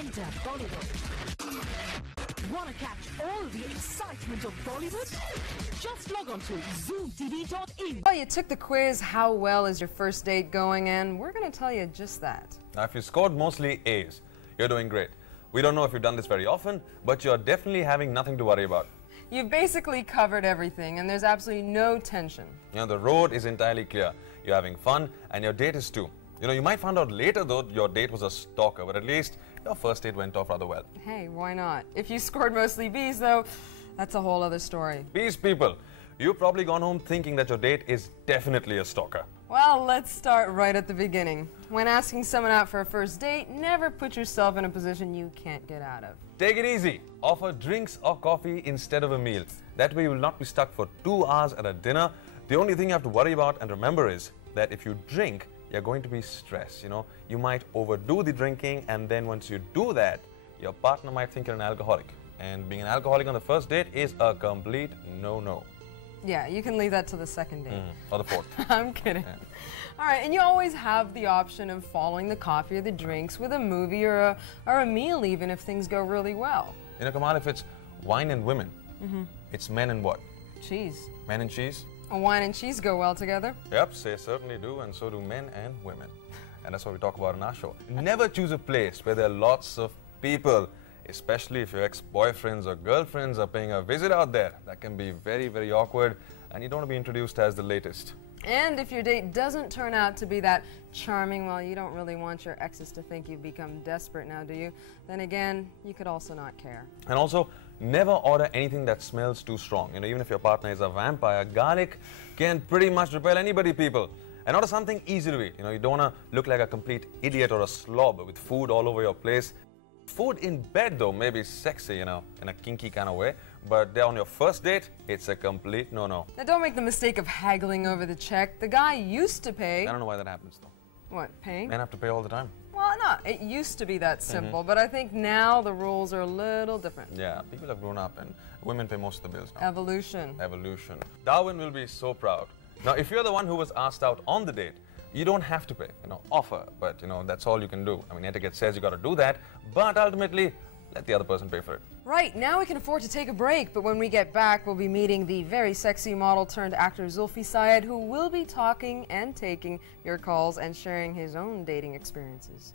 Enter Bollywood. Want to catch all the excitement of Bollywood? Just log on to zoomtv.in. Well, you took the quiz, how well is your first date going? And we're going to tell you just that. Now, if you scored mostly A's, you're doing great. We don't know if you've done this very often, but you're definitely having nothing to worry about. You've basically covered everything, and there's absolutely no tension. You know, the road is entirely clear. You're having fun, and your date is too. You know, you might find out later, though, your date was a stalker, but at least your first date went off rather well. Hey, why not? If you scored mostly B's, though, that's a whole other story. B's, people. You've probably gone home thinking that your date is definitely a stalker. Well, let's start right at the beginning. When asking someone out for a first date, never put yourself in a position you can't get out of. Take it easy. Offer drinks or coffee instead of a meal. That way you will not be stuck for 2 hours at a dinner. The only thing you have to worry about and remember is that if you drink, you're going to be stressed, you know. You might overdo the drinking, and then once you do that, your partner might think you're an alcoholic. And being an alcoholic on the first date is a complete no-no. Yeah, you can leave that to the second date. Or the fourth. I'm kidding. Yeah. All right, and you always have the option of following the coffee or the drinks with a movie or a meal, even if things go really well. You know, Kamal, if it's wine and women, it's men and what? Cheese. Men and cheese? Wine and cheese go well together. Yep, they certainly do, and so do men and women. And that's what we talk about in our show. Never choose a place where there are lots of people, especially if your ex-boyfriends or girlfriends are paying a visit out there. That can be very, very awkward, and you don't want to be introduced as the latest. And if your date doesn't turn out to be that charming, well, you don't really want your exes to think you've become desperate now, do you? Then again, you could also not care. And also, never order anything that smells too strong. You know, even if your partner is a vampire, garlic can pretty much repel anybody, people. And order something easy to eat. You know, you don't want to look like a complete idiot or a slob with food all over your place. Food in bed, though, may be sexy, you know, in a kinky kind of way. But on your first date, it's a complete no-no. Now, don't make the mistake of haggling over the check. The guy used to pay. I don't know why that happens, though. What, paying? Men have to pay all the time. Well, no, it used to be that simple, but I think now the rules are a little different. Yeah, people have grown up and women pay most of the bills now. Evolution. Evolution. Darwin will be so proud. Now, if you're the one who was asked out on the date, you don't have to pay, you know, offer, but, you know, that's all you can do. I mean, etiquette says you got to do that, but ultimately, let the other person pay for it. Right, now we can afford to take a break, but when we get back, we'll be meeting the very sexy model turned actor Zulfi Syed, who will be talking and taking your calls and sharing his own dating experiences.